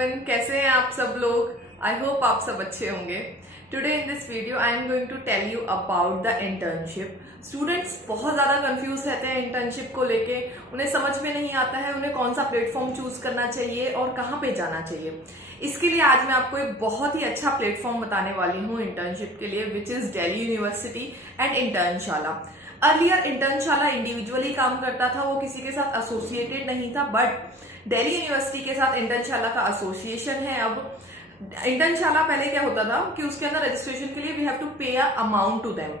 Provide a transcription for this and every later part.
Everyone, कैसे हैं आप सब लोग। आई होप आप सब अच्छे होंगे। Today in this video I am going to tell you about the internship. Students बहुत ज्यादा कंफ्यूज रहते हैं इंटर्नशिप को लेके, उन्हें समझ में नहीं आता है उन्हें कौन सा प्लेटफॉर्म चूज करना चाहिए और कहाँ पे जाना चाहिए। इसके लिए आज मैं आपको एक बहुत ही अच्छा प्लेटफॉर्म बताने वाली हूँ इंटर्नशिप के लिए, which is Delhi university and Internshala. Earlier Internshala individually काम करता था, वो किसी के साथ एसोसिएटेड नहीं था, बट दिल्ली यूनिवर्सिटी के साथ इंटर्नशाला का एसोसिएशन है। अब इंटर्नशाला पहले क्या होता था कि उसके अंदर रजिस्ट्रेशन के लिए we have to pay a amount to them,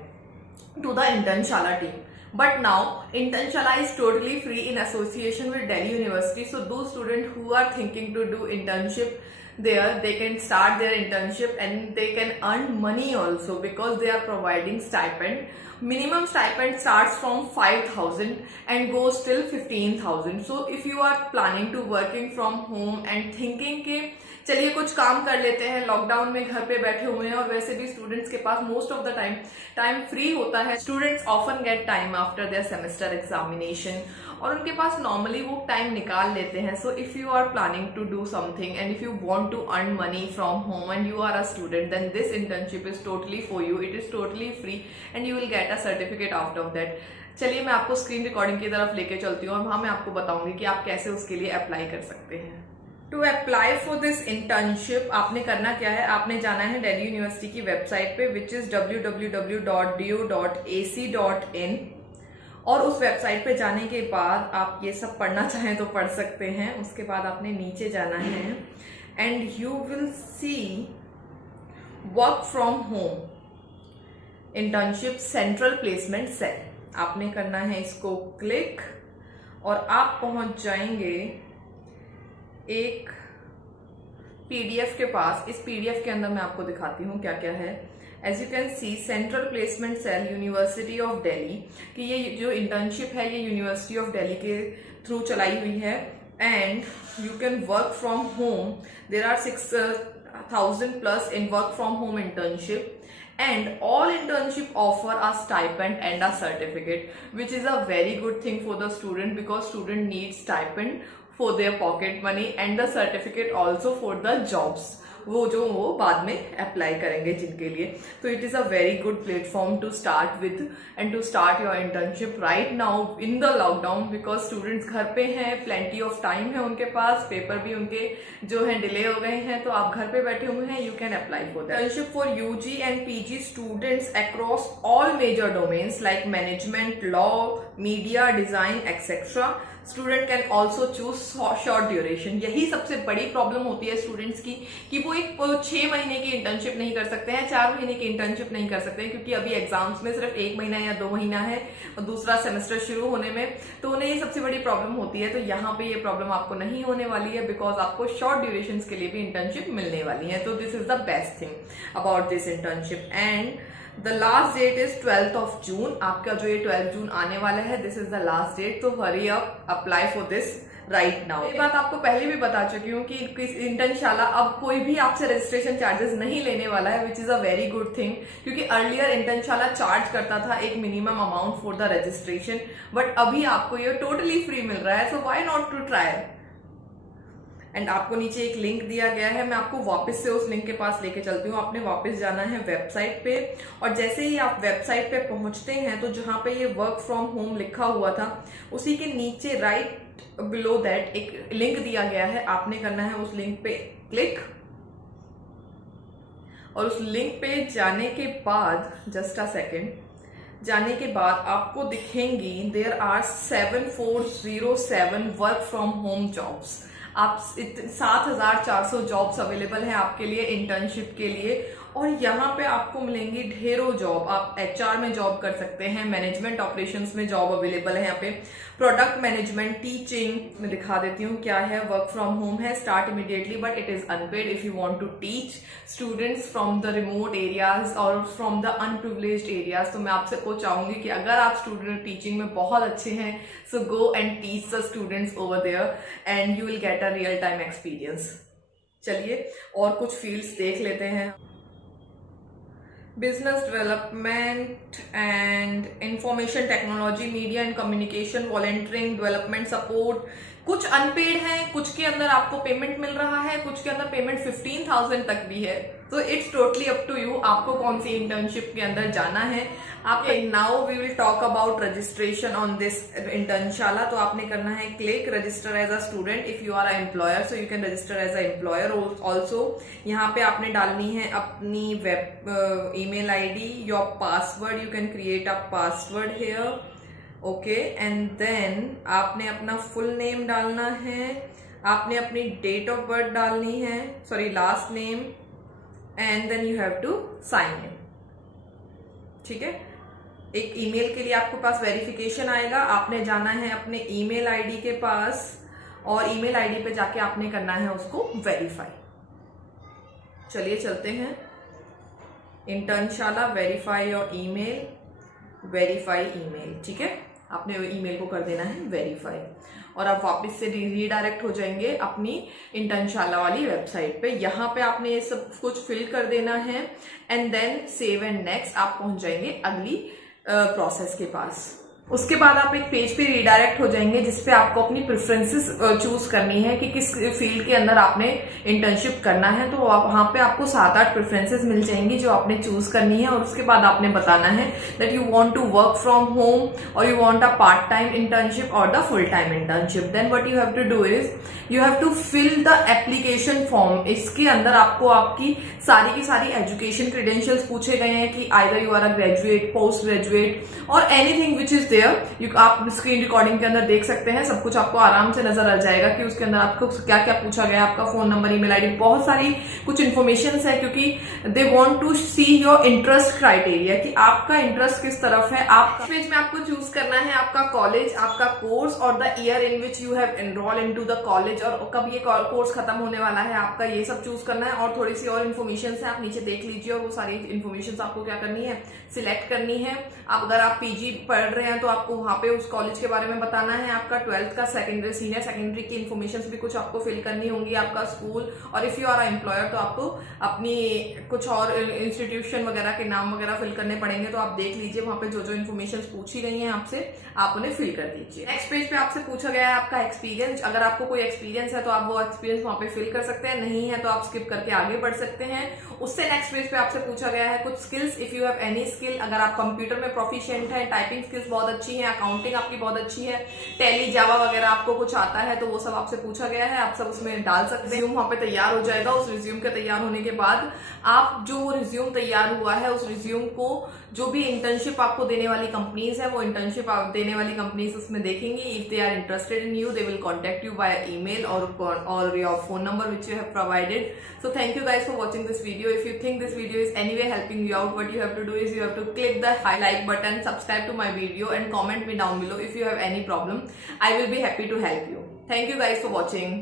to the Internshala team, but now Internshala is totally free in association with Delhi University. So those students who are thinking to do internship there, they can start their internship and they can earn money also because they are providing stipend. Minimum stipend starts from 5,000 and goes till 15,000. So if you are planning to working from home and thinking के चलिए कुछ काम कर लेते हैं, lockdown में घर पे बैठे हुए हैं और वैसे भी स्टूडेंट्स के पास most of the time free होता है। Students often get time after their semester examination और उनके पास नॉर्मली वो टाइम निकाल लेते हैं। So if you are planning to do something and if you want to earn money from home and you are a student, then this internship is totally for you. It is totally free and you will get a certificate out of that. चलिए मैं आपको screen recording की तरफ लेके चलती हूँ और वहां मैं आपको बताऊंगी कि आप कैसे उसके लिए अप्लाई कर सकते हैं। To apply for this internship आपने करना क्या है, आपने जाना है दिल्ली यूनिवर्सिटी की वेबसाइट पे विच इज www.do.ac.in और उस वेबसाइट पे जाने के बाद आप ये सब पढ़ना चाहें तो पढ़ सकते हैं। उसके बाद आपने नीचे जाना है and you will see work from home internship central placement cell. आपने करना है इसको क्लिक और आप पहुंच जाएंगे एक पीडीएफ के पास। इस पीडीएफ के अंदर मैं आपको दिखाती हूँ क्या क्या है। As you can see central placement cell university of Delhi कि ये जो इंटर्नशिप है ये यूनिवर्सिटी ऑफ दिल्ली के थ्रू चलाई हुई है and you can work from home. There are 6,000 plus in work from home internship and all internship offer a stipend and a certificate, which is a very good thing for the student because student needs stipend for their pocket money and the certificate also for the jobs वो बाद में apply करेंगे जिनके लिए। तो it is a very good platform to start with and to start your internship right now in the lockdown because students घर पे हैं, प्लेंटी ऑफ टाइम है उनके पास, पेपर भी उनके जो है डिले हो गए हैं, तो आप घर पे बैठे हुए हैं, you can apply for that. Internship for UG and PG students across all major domains like management, law, media, design etcetera. Student can also choose short duration. यही सबसे बड़ी प्रॉब्लम होती है स्टूडेंट्स की कि वो एक 6 महीने की इंटर्नशिप नहीं कर सकते हैं, 4 महीने की इंटर्नशिप नहीं कर सकते हैं क्योंकि अभी एग्जाम्स में सिर्फ 1 महीना या 2 महीना है और दूसरा सेमेस्टर शुरू होने में, तो उन्हें ये सबसे बड़ी प्रॉब्लम होती है। तो यहाँ पे ये प्रॉब्लम आपको नहीं होने वाली है बिकॉज आपको शॉर्ट ड्यूरेशन के लिए भी इंटर्नशिप मिलने वाली है। तो this is the best thing about this internship and the last date is 12th of June। आपका जो ये 12 जून आने वाला है, this is the last date. तो hurry up, apply for this right now. ये बात आपको पहले भी बता चुकी हूँ कि इंटर्नशाला अब कोई भी आपसे रजिस्ट्रेशन चार्जेस नहीं लेने वाला है, which is a very good thing क्योंकि अर्लियर इंटर्नशाला चार्ज करता था एक minimum amount for the registration, but अभी आपको ये टोटली फ्री मिल रहा है। So why not to try. And आपको नीचे एक लिंक दिया गया है, मैं आपको वापस से उस लिंक के पास लेके चलती हूँ। आपने वापस जाना है वेबसाइट पे और जैसे ही आप वेबसाइट पे पहुंचते हैं तो जहां पे ये वर्क फ्रॉम होम लिखा हुआ था उसी के नीचे राइट बिलो दैट एक लिंक दिया गया है। आपने करना है उस लिंक पे क्लिक और उस लिंक पे जाने के बाद जस्ट अ सेकेंड, जाने के बाद आपको दिखेंगी there are 7407 work from home jobs. आप 7,400 जॉब्स अवेलेबल हैं आपके लिए इंटर्नशिप के लिए और यहाँ पे आपको मिलेंगी ढेरों जॉब। आप एचआर में जॉब कर सकते हैं, मैनेजमेंट ऑपरेशंस में जॉब अवेलेबल है यहाँ पे, प्रोडक्ट मैनेजमेंट, टीचिंग। मैं दिखा देती हूँ क्या है। वर्क फ्रॉम होम है, start immediately but it is unpaid if you want to teach students from the remote areas और फ्रॉम द अनप्रिविलेज्ड एरियाज। तो मैं आपसे को चाहूंगी कि अगर आप स्टूडेंट टीचिंग में बहुत अच्छे हैं so go and teach the students over there and you will get a real time experience. चलिए और कुछ फील्ड्स देख लेते हैं। business development and information technology, media and communication, volunteering, development support, कुछ अनपेड है, कुछ के अंदर आपको पेमेंट मिल रहा है, कुछ के अंदर पेमेंट 15,000 तक भी है। तो it's totally up to you, आपको कौन सी इंटर्नशिप के अंदर जाना है। आप now we will talk about registration on this Internshala. तो आपने करना है click register as a student if you are a employer, so you can register as a employer also. यहाँ पे आपने डालनी है अपनी web email ID, your password, you can create a password here, okay. And then आपने अपना full name डालना है, आपने अपनी डेट ऑफ बर्थ डालनी है, sorry last name, and then you have to sign in, ठीक है। एक ईमेल के लिए आपके पास वेरिफिकेशन आएगा, आपने जाना है अपने ईमेल आईडी के पास और ईमेल आईडी पे जाके आपने करना है उसको वेरीफाई। चलिए चलते हैं, Internshala verify your email, verify email, ठीक है। आपने ईमेल को कर देना है वेरीफाई और आप वापस से रीडायरेक्ट हो जाएंगे अपनी इंटर्नशाला वाली वेबसाइट पे। यहाँ पे आपने ये सब कुछ फिल कर देना है and then save and next, आप पहुंच जाएंगे अगली प्रोसेस के पास। उसके बाद आप एक पेज पे रीडायरेक्ट हो जाएंगे जिसपे आपको अपनी प्रेफरेंसेस चूज करनी है कि किस फील्ड के अंदर आपने इंटर्नशिप करना है। तो वहां पे आपको 7-8 प्रेफरेंसेस मिल जाएंगी जो आपने चूज करनी है और उसके बाद आपने बताना है that you want to work from home और you want a part time internship और the full time internship. Then what you have to do is you have to fill the application form. इसके अंदर आपको आपकी सारी की सारी education credentials पूछे गए हैं कि either you are a graduate, post graduate और एनीथिंग विच इज आप स्क्रीन रिकॉर्डिंग के अंदर देख सकते हैं, सब कुछ आपको आराम से नजर आ जाएगा कि उसके अंदर आपको क्या क्या पूछा गया, आपका फोन नंबर, ईमेल आईडी, बहुत सारी कुछ इन्फॉर्मेशन है क्योंकि they want to see your interest criteria कि आपका इंटरेस्ट किस तरफ है। आप पेज में आपको चूज करना है आपका कॉलेज, आपका कोर्स और the year in which you have enrol into the college और कब ये कोर्स खत्म होने वाला है आपका, ये सब चूज करना है। और थोड़ी सी और इन्फॉर्मेशन है, आप नीचे देख लीजिए और वो सारी इन्फॉर्मेशन आपको क्या करनी है, सिलेक्ट करनी है। अगर आप पीजी पढ़ रहे हैं तो आपको वहां पे उस कॉलेज के बारे में बताना है, आपका 12th का सेकेंडरी, सीनियर सेकेंडरी की इन्फॉर्मेशन भी कुछ आपको फिल करनी होंगी, आपका स्कूल, और इफ यू आर एम्प्लॉयर तो आपको अपनी कुछ और इंस्टीट्यूशन वगैरह के नाम वगैरह फिल करने पड़ेंगे। तो आप देख लीजिए वहां पे जो जो इन्फॉर्मेशन पूछी गई है आपसे, आप उन्हें फिल कर दीजिए। नेक्स्ट पेज पे आपसे पूछा गया है आपका एक्सपीरियंस। अगर आपको कोई एक्सपीरियंस है तो आप वो एक्सपीरियंस वहां पे फिल कर सकते हैं, नहीं है तो आप स्किप करके आगे बढ़ सकते हैं। उससे नेक्स्ट पेज पे आपसे पूछा गया है कुछ skills, if you have any skill. अगर आप कंप्यूटर में प्रोफिशिएंट है, टाइपिंग स्किल्स बहुत अच्छी है, अकाउंटिंग आपकी बहुत अच्छी है, टैली, जावा वगैरह आपको कुछ आता है तो वो सब आपसे पूछा गया है, आप सब उसमें डाल सकते हैं। रिज्यूम वहां पे तैयार हो जाएगा। उस रिज्यूम के तैयार होने के बाद आप जो वो रिज्यूम तैयार हुआ है उस रिज्यूम को जो भी इंटर्नशिप आपको देने वाली कंपनीज है वो इंटर्नशिप देने वाली कंपनीज उसमें देखेंगी। If they are interested in you they will contact you by email और your phone number which you have provided. So thank you guys for watching this video. If you think this video is anyway helping you out, what you have to do is you have to click the like button, subscribe to my video and comment me down below if you have any problem. I will be happy to help you. Thank you guys for watching.